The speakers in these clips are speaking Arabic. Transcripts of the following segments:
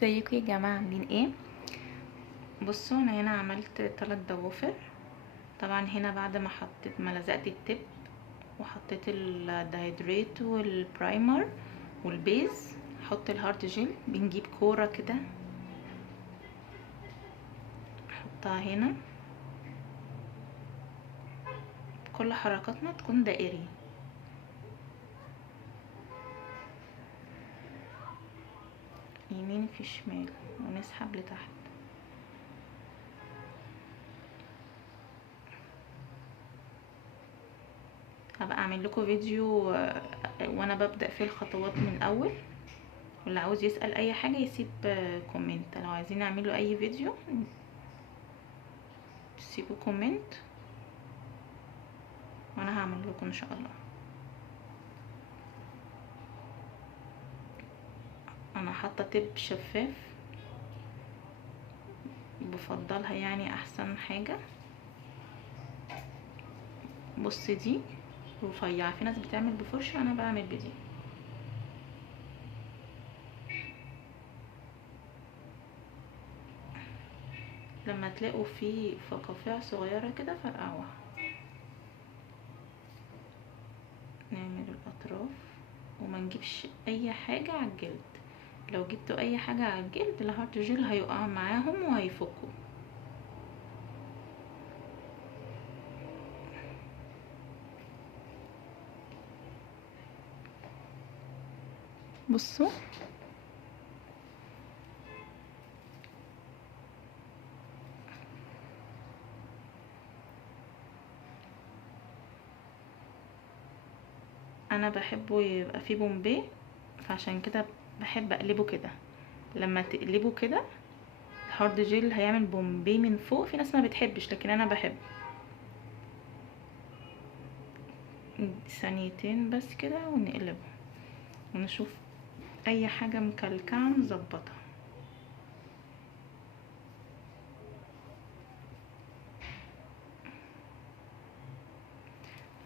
ازيكم يا جماعه، عاملين ايه؟ بصوا، انا هنا عملت 3 ضوافر. طبعا هنا بعد ما لزقت التب وحطيت الدايدريت والبرايمر والبيز، احط الهارد جel. بنجيب كوره كده نحطها هنا، كل حركاتنا تكون دائري. يمين في شمال ونسحب لتحت. هبقى اعمل لكم فيديو وانا ببدأ في الخطوات من الاول، واللي عاوز يسأل اي حاجة يسيب كومنت. لو عايزين نعمله اي فيديو سيبوا كومنت وانا هعمل لكم ان شاء الله. انا حاطه تب شفاف، بفضلها يعني احسن حاجه. بص دي رفيعه، في ناس بتعمل بفرشه، انا بعمل بدي. لما تلاقوا في فقاقيع صغيره كده فرقعوها. نعمل الاطراف وما نجيبش اي حاجه على الجلد. لو جبتوا اي حاجه على الجلد الهارد جel هيقع معاهم وهيفكوا. بصوا انا بحبه يبقى فيه بومبي، فعشان كده بحب اقلبه كده. لما تقلبه كده الهارد جel هيعمل بومبي من فوق. في ناس ما بتحبش لكن انا بحب. ثانيتين بس كده ونقلبه ونشوف اي حاجة مكلكعة نظبطها.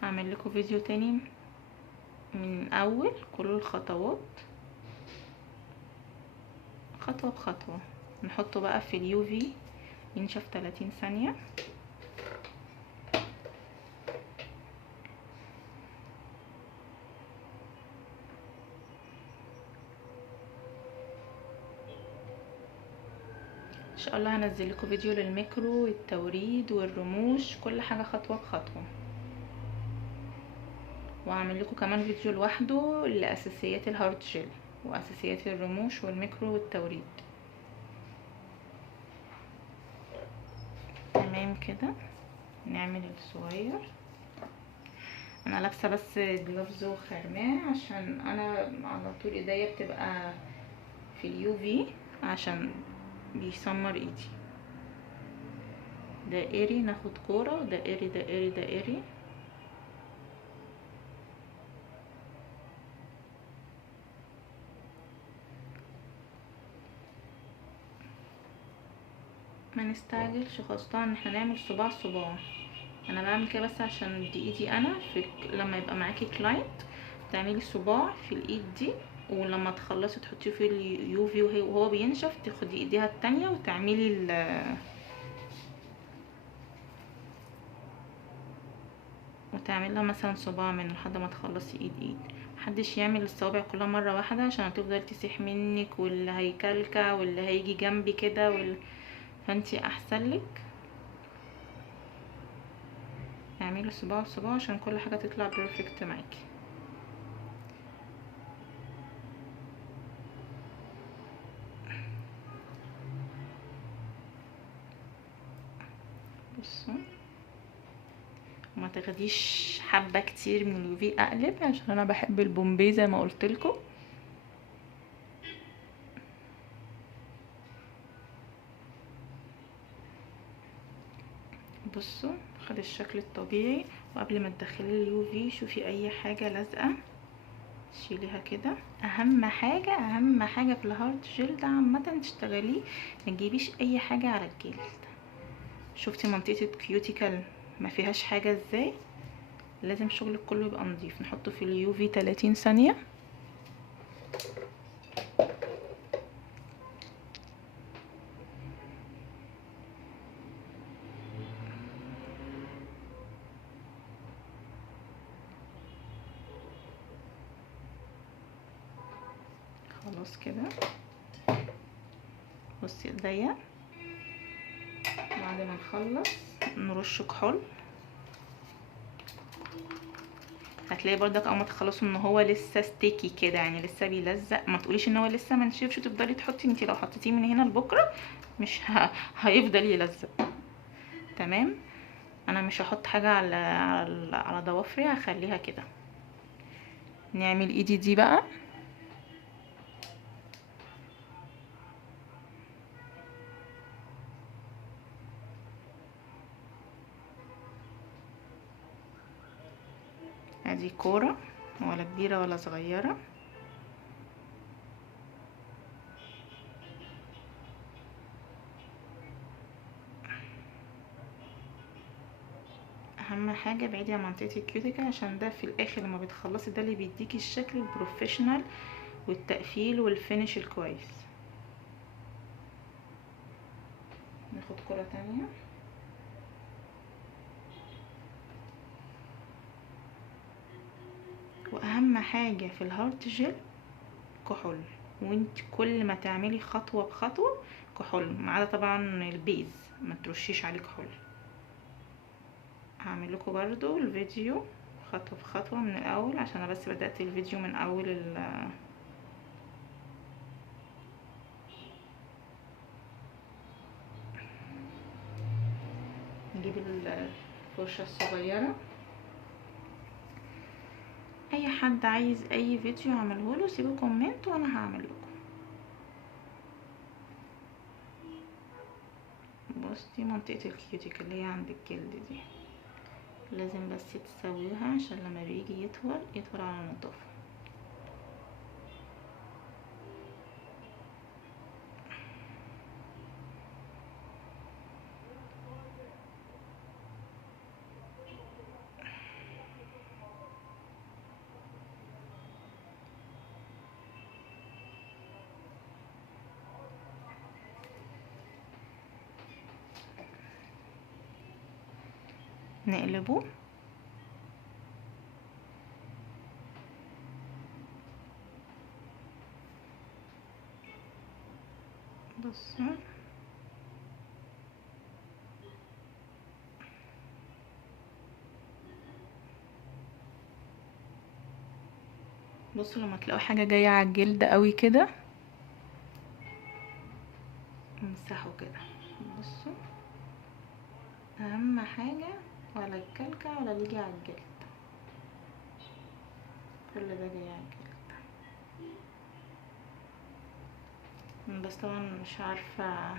اعمل لكم فيديو تاني من اول كل الخطوات خطوة بخطوة. نحطه بقى في اليو في ينشف 30 ثانية. ان شاء الله هنزل لكم فيديو للميكرو والتوريد والرموش، كل حاجة خطوة بخطوة. وهعمل لكم كمان فيديو لوحده لاساسيات الهارد جel واساسيات الرموش والميكرو والتوريد. تمام كده. نعمل الصغير. انا لابسه بس جلوفز وخرماه عشان انا على طول ايديا بتبقى في اليو في عشان بيسمر ايدي. دائري ناخد كوره، دائري دائري دائري. ما نستعجلش، خاصه ان احنا نعمل صباع صباع. انا بعمل كده بس عشان دي ايدي انا. لما يبقى معاكي كلاينت تعملي صباع في الايد دي، ولما تخلصي تحطيه في اليو في وهو بينشف تاخدي ايديها التانية وتعملي وتعملها مثلا صباع من لحد ما تخلصي ايد. محدش يعمل الصوابع كلها مره واحده عشان هتفضل تسيح منك، واللي هيكلكع واللي هيجي جنبي كده فانتي احسن لك اعملي صباع صباع عشان كل حاجه تطلع بيرفكت معاكي. بصوا وما تاخديش حبه كتير من اليوفي. اقلب عشان انا بحب البومبي زي ما قلت لكم. بصوا خد الشكل الطبيعي. وقبل ما تدخلي اليوفي شوفي اي حاجه لازقه شيليها كده. اهم حاجه في الهارد جel ده عامه تشتغليه ما تجيبيش اي حاجه على الجلد. شفتي منطقه الكيوتيكال ما فيهاش حاجه ازاي؟ لازم شغلك كله يبقى نظيف. نحطه في اليو في 30 ثانيه. خلاص كده. بصي ايديا، بعد ما نخلص نرش كحول. هتلاقي برضك اول ما تخلصوا ان هو لسه ستيكي كده، يعني لسه بيلزق. ما تقوليش ان هو لسه ما نشفش وتفضلي تحطي، انتي لو حطيتيه من هنا لبكره مش هيفضل يلزق. تمام. انا مش هحط حاجه على ضوافري، هخليها كده. نعمل ايدي دي بقى. ادي كوره، ولا كبيره ولا صغيره. اهم حاجه بعيدي عن منطقه الكيوتيكل، عشان ده في الاخر لما بتخلصي ده اللي بيديكي الشكل البروفيشنال والتقفيل والفينش الكويس. ناخد كرة تانية. واهم حاجه في الهارت جل كحول، وانت كل ما تعملي خطوه بخطوه كحول، ما عدا طبعا البيز ما ترشيش عليه كحول. هعمل لكم برضو الفيديو خطوه بخطوه من الاول، عشان انا بس بدات الفيديو من اول نجيب الفرشه الصغيره. اي حد عايز اي فيديو اعمله له سيبوا كومنت وانا هعمل لكم. بصي منطقه الكيوتيكل اللي هي عند الجلد دي لازم بس تسويها، عشان لما بيجي يطول على نضافه. نقلبه. بصوا بصوا لما تلاقوا حاجه جايه على الجلد قوي كده امسحوا كده. بصوا اهم حاجه ولا الكلكع ولا اللي يجي على الجلد، كل ده جاي على الجلد. بس طبعا مش عارفه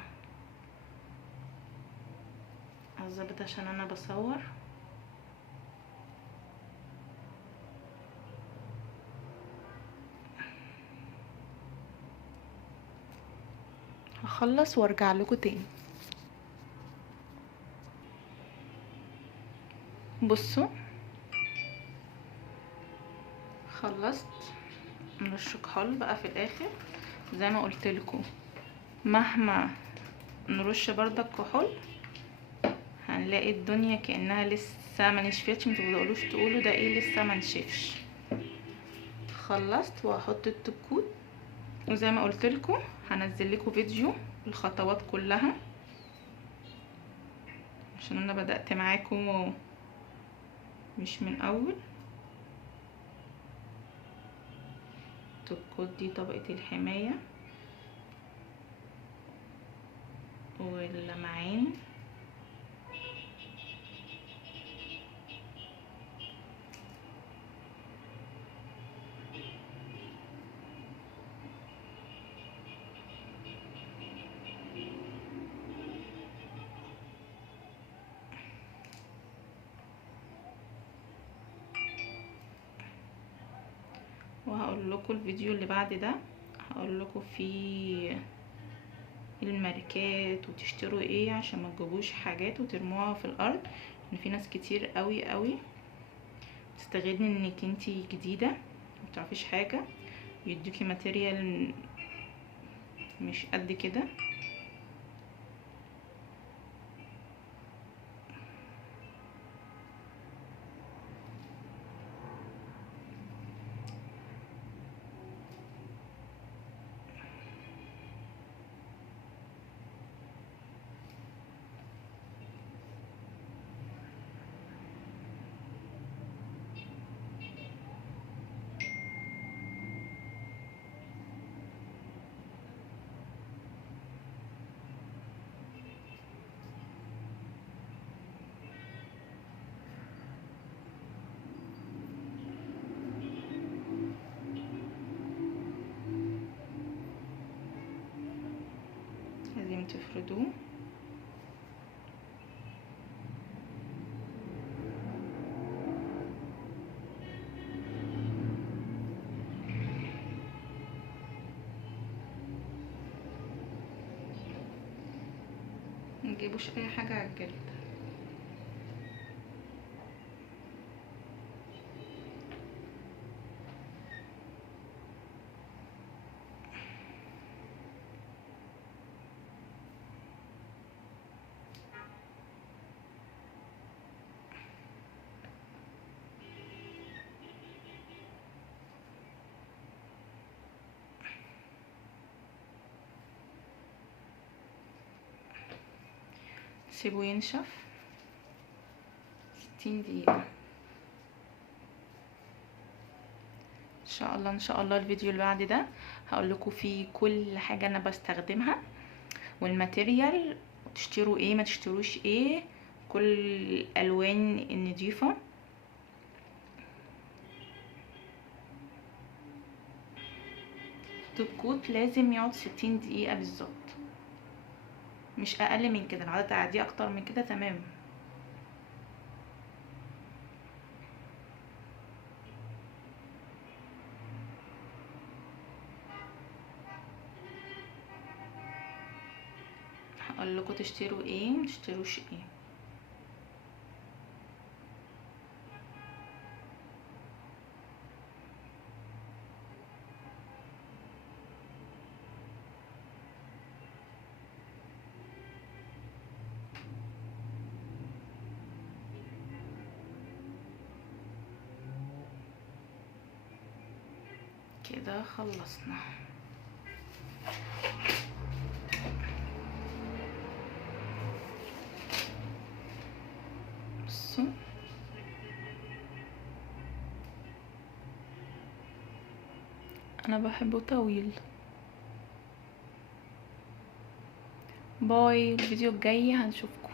اظبط عشان انا بصور. هخلص وارجع لكم تاني. بصوا خلصت. نرش كحول بقى في الاخر زي ما قلت لكم، مهما نرش بردك كحول هنلاقي الدنيا كانها لسه ما نشفتش. متقولوش تقولوا ده ايه لسه ما نشفش. خلصت وهحط التكوت، وزي ما قلت لكم هنزل لكم فيديو الخطوات كلها، عشان انا بدأت معاكم مش من اول. التكوت دي طبقة الحماية واللمعان. وهقول لكم الفيديو اللي بعد ده هقول لكم فيه الماركات وتشتروا ايه، عشان ما تجيبوش حاجات وترموها في الارض. ان في ناس كتير قوي تستغل انك انتي جديده متعرفيش حاجه، يدوكي ماتيريال مش قد كده. لازم تفردوه. متجيبوش اي حاجة على الجلد. سيبه ينشف 60 دقيقة ان شاء الله. الفيديو اللي بعد ده هقول لكم فيه كل حاجة انا بستخدمها والماتيريال، تشتروا ايه ما تشتروش ايه، كل الالوان النضيفة. توب كوت لازم يقعد 60 دقيقة بالظبط، مش اقل من كده. لو عايزة تعديه اكتر من كده تمام. هقول لكم تشتروا ايه ما تشتروش ايه. كده خلصنا. بصوا انا بحبه طويل. باي. الفيديو الجاي هنشوفكم.